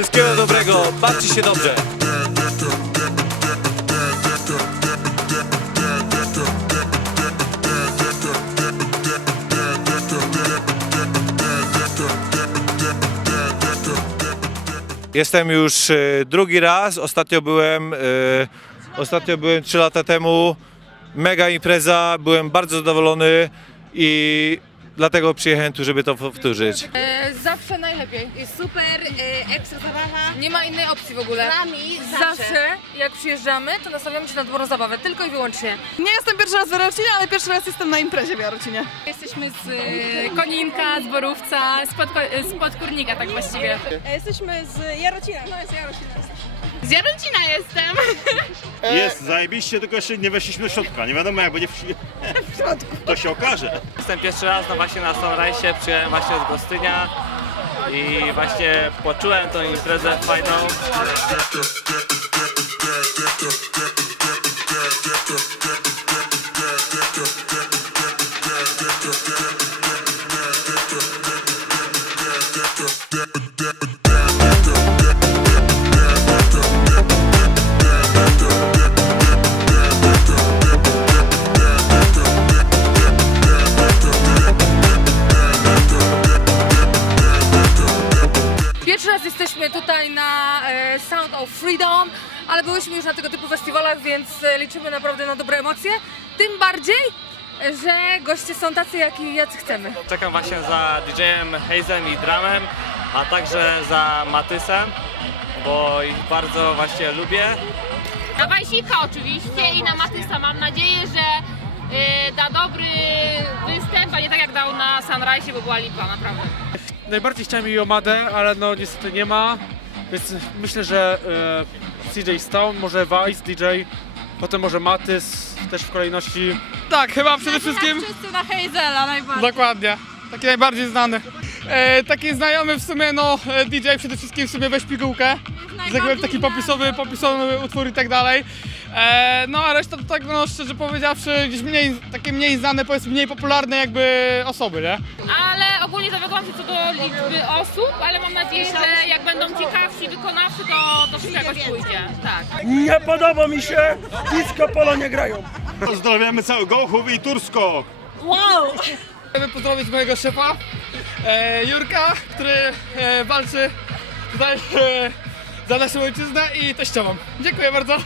Wszystkiego dobrego, bawcie się dobrze. Jestem już drugi raz, ostatnio byłem 3 lata temu, mega impreza, byłem bardzo zadowolony i dlatego przyjechałem tu, żeby to powtórzyć. Zawsze najlepiej. Jest super, ekstra zabawa. Nie ma innej opcji w ogóle. Z nami Zawsze jak przyjeżdżamy, to nastawiamy się na dobrą zabawę, tylko i wyłącznie. Nie jestem pierwszy raz w Jarocinie, ale pierwszy raz jestem na imprezie w Jarocinie. Jesteśmy z Koninka, z Borówca, z Podkurnika tak właściwie. Jesteśmy z Jarocina. No jest Jarocina. Z Jarocina jestem. Jest zajebiście, tylko jeszcze nie weszliśmy do środka. Nie wiadomo jak będzie w środku. To się okaże. Jestem pierwszy raz właśnie na Sunrise'ie, przyjechałem właśnie z Gostynia i właśnie poczułem tą imprezę fajną. Pierwszy raz jesteśmy tutaj na Sound of Freedom, ale byliśmy już na tego typu festiwalach, więc liczymy naprawdę na dobre emocje. Tym bardziej, że goście są tacy, jacy chcemy. Czekam właśnie za DJ-em Hazem i Dramem, a także za Matysem, bo ich bardzo właśnie lubię. Na Wajsika oczywiście i na Matysa. Mam nadzieję, że da dobry występ, a nie tak jak dał na Sunrise'ie, bo była lipa, naprawdę. Najbardziej chciałem jej Omadę, ale no niestety nie ma, więc myślę, że CJ Stone, może Vice DJ, potem może Matys też w kolejności. Tak, chyba przede wszystkim. Wszyscy na Hazela najbardziej. Dokładnie. Taki najbardziej znany. Taki znajomy w sumie, no DJ przede wszystkim w sumie Weź Pigułkę. Taki popisowy utwór i tak dalej. No a reszta to tak, no szczerze powiedziawszy, gdzieś takie mniej znane, powiedzmy mniej popularne jakby osoby, nie? Ale ogólnie zawiodłam się co do liczby osób, ale mam nadzieję, że jak będą ciekawsi wykonawcy, to wszystko jakoś pójdzie. Tak. Nie podoba mi się, disco polo nie grają. Pozdrawiamy cały Gołchów i Tursko. Wow! Chcemy pozdrowić mojego szefa, Jurka, który walczy tutaj za naszą ojczyznę i teściową. Dziękuję bardzo.